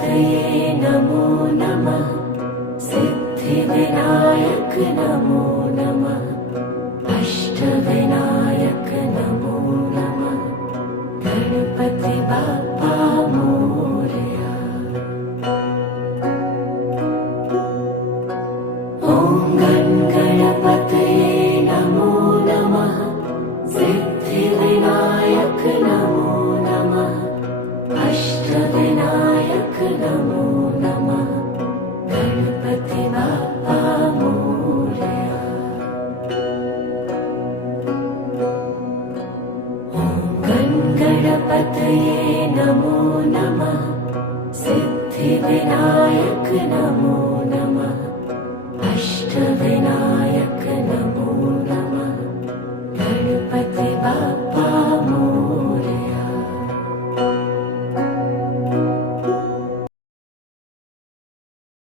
तये नमो नमः। सिद्धिविनायक नमो नमः। अष्टविनायक नमो नमः। गणपति बाप्पा मोरया। ॐ गणपतये नमो नमः। सिद्धिविनायक नमो नमः। अष्टविनायक नमो नमः। गणपति बाप्पा मोरया। ॐ गणपतये नमो नमः। सिद्धिविनायक नमो नमः। अष्टविनायक